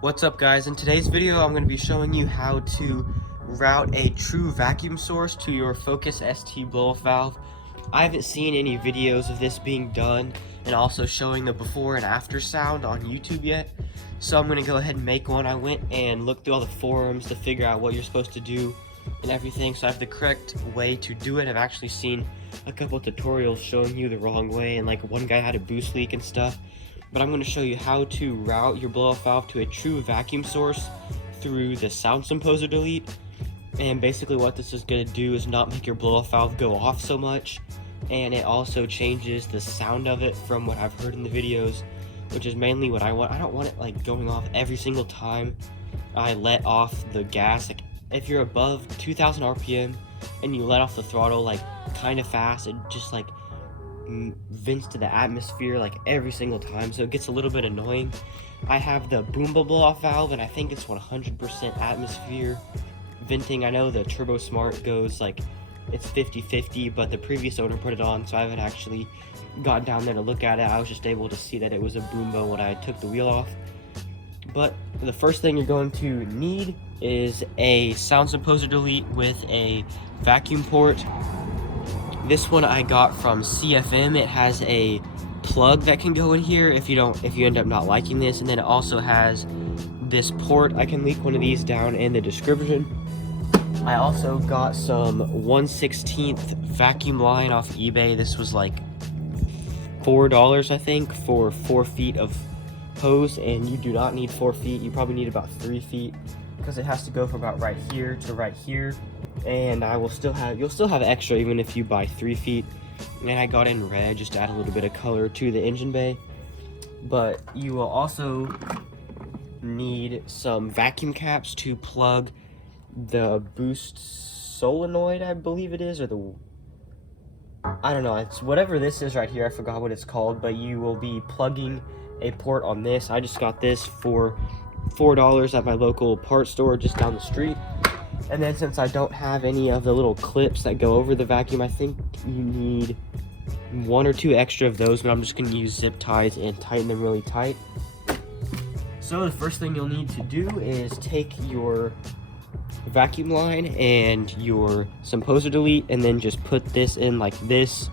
What's up, guys? In today's video I'm going to be showing you how to route a true vacuum source to your Focus ST blow-off valve. I haven't seen any videos of this being done and also showing the before and after sound on YouTube yet, so I'm going to go ahead and make one. I went and looked through all the forums to figure out what you're supposed to do and everything, so I have the correct way to do it. I've actually seen a couple tutorials showing you the wrong way, and like one guy had a boost leak and stuff. But I'm going to show you how to route your blow-off valve to a true vacuum source through the sound sumposer delete. And basically what this is going to do is not make your blow-off valve go off so much, and it also changes the sound of it from what I've heard in the videos, which is mainly what I want. I don't want it like going off every single time I let off the gas. Like if you're above 2000 RPM and you let off the throttle like kind of fast, it just like vents to the atmosphere like every single time, so it gets a little bit annoying. I have the Boomba blow-off valve, and I think it's 100% atmosphere venting. I know the Turbo Smart goes like it's 50-50, but the previous owner put it on, so I haven't actually gotten down there to look at it. I was just able to see that it was a Boomba when I took the wheel off. But the first thing you're going to need is a sound sumposer delete with a vacuum port. This one I got from CFM. It has a plug that can go in here if you end up not liking this, and then it also has this port. I can link one of these down in the description. I also got some 1/16 vacuum line off eBay. This was like $4, I think, for 4 feet of hose, and you do not need 4 feet. You probably need about 3 feet, because it has to go from about right here to right here. And you'll still have extra even if you buy 3 feet. And I got in red just to add a little bit of color to the engine bay. But you will also need some vacuum caps to plug the boost solenoid, I believe it is, or I don't know, it's whatever this is right here. I forgot what it's called, but you will be plugging a port on this. I just got this for $4 at my local parts store just down the street. And then since I don't have any of the little clips that go over the vacuum, I think you need 1 or 2 extra of those, but I'm just going to use zip ties and tighten them really tight. So the first thing you'll need to do is take your vacuum line and your sumposer delete, and then just put this in like this.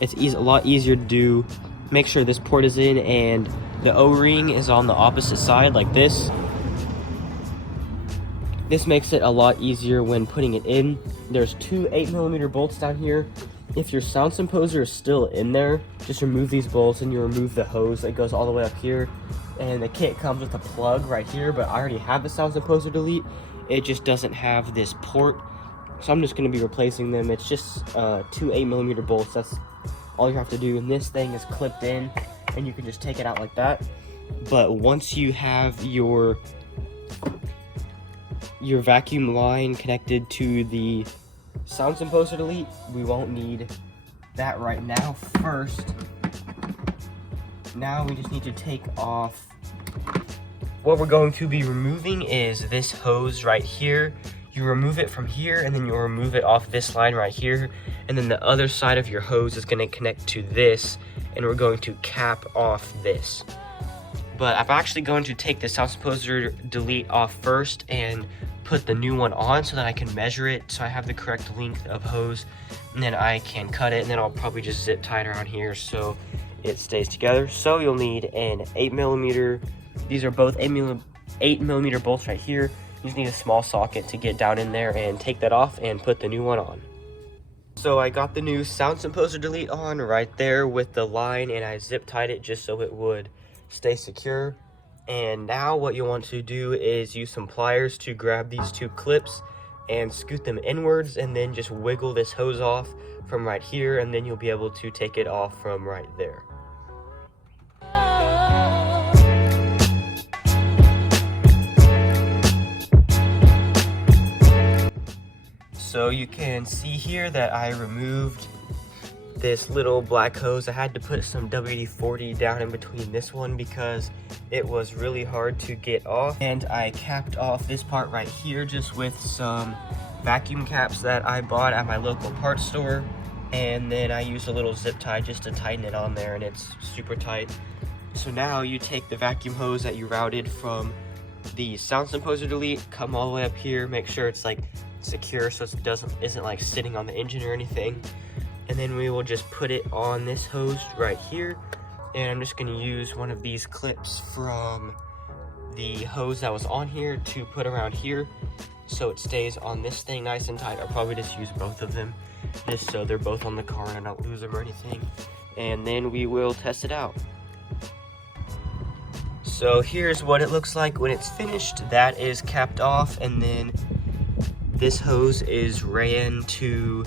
It's a lot easier to do. Make sure this port is in and the O-ring is on the opposite side like this. This makes it a lot easier when putting it in. There's 2 8mm bolts down here. If your sound sumposer is still in there, just remove these bolts and you remove the hose that goes all the way up here. And the kit comes with a plug right here, but I already have the sound sumposer delete. It just doesn't have this port, so I'm just going to be replacing them. It's just 2 8mm bolts. That's all you have to do, and this thing is clipped in and you can just take it out like that. But once you have your vacuum line connected to the sound sumposer delete, we won't need that right now. First, now we just need to take off. What we're going to be removing is this hose right here. You remove it from here, and then you'll remove it off this line right here, and then the other side of your hose is going to connect to this, and we're going to cap off this. But I'm actually going to take the sound sumposer delete off first and put the new one on so that I can measure it, so I have the correct length of hose, and then I can cut it, and then I'll probably just zip tie it around here so it stays together. So you'll need an 8mm. These are both 8mm bolts right here. You just need a small socket to get down in there and take that off and put the new one on. So I got the new sound sumposer delete on right there with the line, and I zip tied it just so it would stay secure. And now what you want to do is use some pliers to grab these 2 clips and scoot them inwards, and then just wiggle this hose off from right here, and then you'll be able to take it off from right there. So you can see here that I removed this little black hose. I had to put some WD-40 down in between this one because it was really hard to get off. And I capped off this part right here just with some vacuum caps that I bought at my local parts store. And then I used a little zip tie just to tighten it on there, and it's super tight. So now you take the vacuum hose that you routed from the sound imposer delete, come all the way up here, make sure it's like secure so it isn't like sitting on the engine or anything. And then we will just put it on this hose right here. And I'm just gonna use one of these clips from the hose that was on here to put around here so it stays on this thing nice and tight. I'll probably just use both of them just so they're both on the car and I don't lose them or anything. And then we will test it out. So here's what it looks like when it's finished. That is capped off, and then this hose is ran to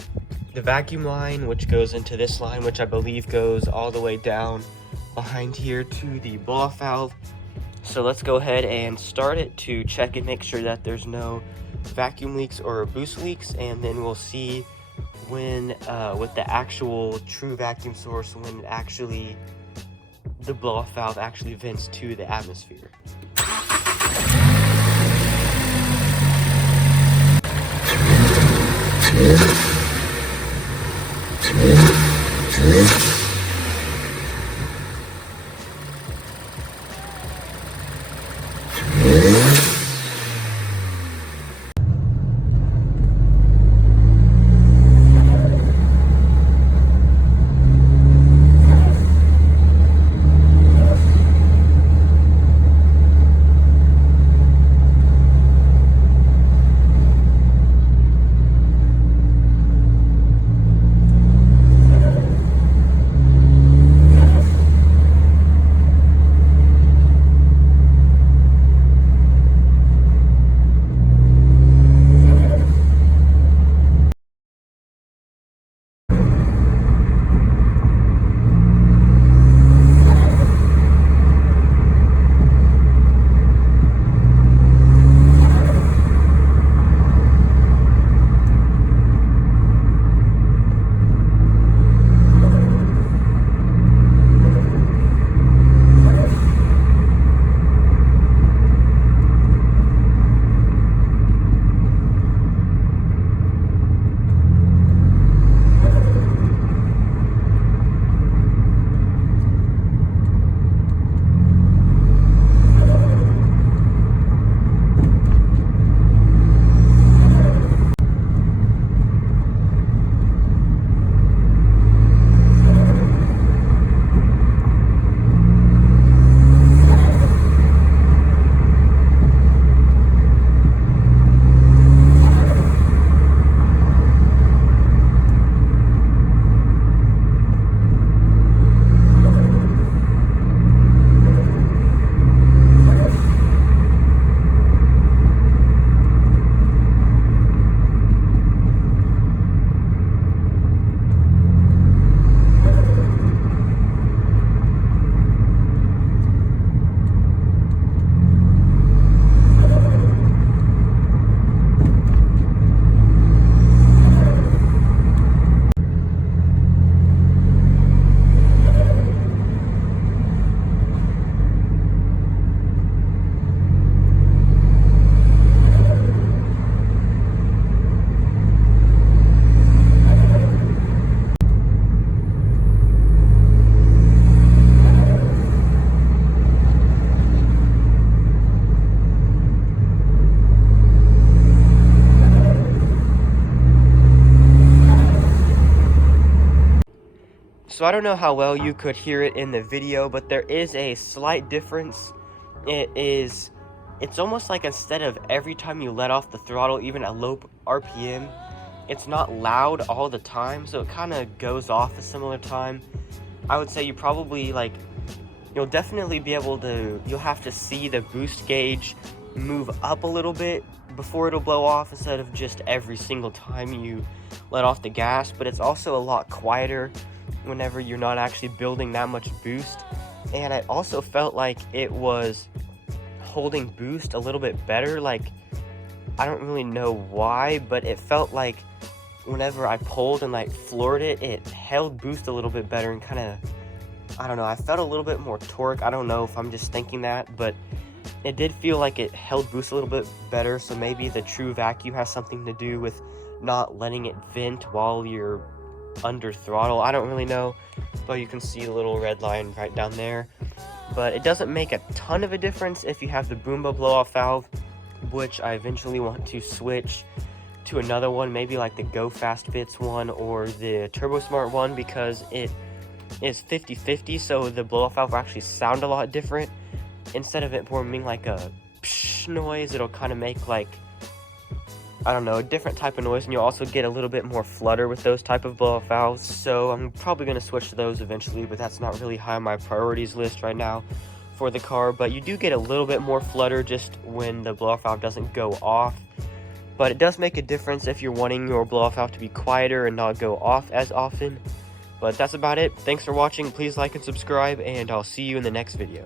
the vacuum line, which goes into this line, which I believe goes all the way down behind here to the blow-off valve. So let's go ahead and start it to check and make sure that there's no vacuum leaks or boost leaks, and then we'll see when with the actual true vacuum source, when it actually, the blow-off valve actually vents to the atmosphere. So I don't know how well you could hear it in the video, but there is a slight difference. It's almost like instead of every time you let off the throttle, even at low RPM, it's not loud all the time, so it kind of goes off a similar time. I would say you probably, like, you'll definitely be able to, you'll have to see the boost gauge move up a little bit before it'll blow off instead of just every single time you let off the gas, but it's also a lot quieter whenever you're not actually building that much boost. And I also felt like it was holding boost a little bit better. Like, I don't really know why, but it felt like whenever I pulled and like floored it, it held boost a little bit better and kind of, I don't know, I felt a little bit more torque. I don't know if I'm just thinking that, but it did feel like it held boost a little bit better. So maybe the true vacuum has something to do with not letting it vent while you're under throttle. I don't really know, but you can see a little red line right down there. but it doesn't make a ton of a difference if you have the Boomba blow-off valve, which I eventually want to switch to another one, maybe like the Go Fast Fits one or the Turbo Smart one, because it is 50-50, so the blow-off valve will actually sound a lot different. Instead of it forming like a psh noise, it'll kind of make like, I don't know, a different type of noise, and you'll also get a little bit more flutter with those type of blow-off valves. So I'm probably going to switch to those eventually, but that's not really high on my priorities list right now for the car. But you do get a little bit more flutter just when the blow-off valve doesn't go off. But it does make a difference if you're wanting your blow-off valve to be quieter and not go off as often. But that's about it. Thanks for watching. Please like and subscribe, and I'll see you in the next video.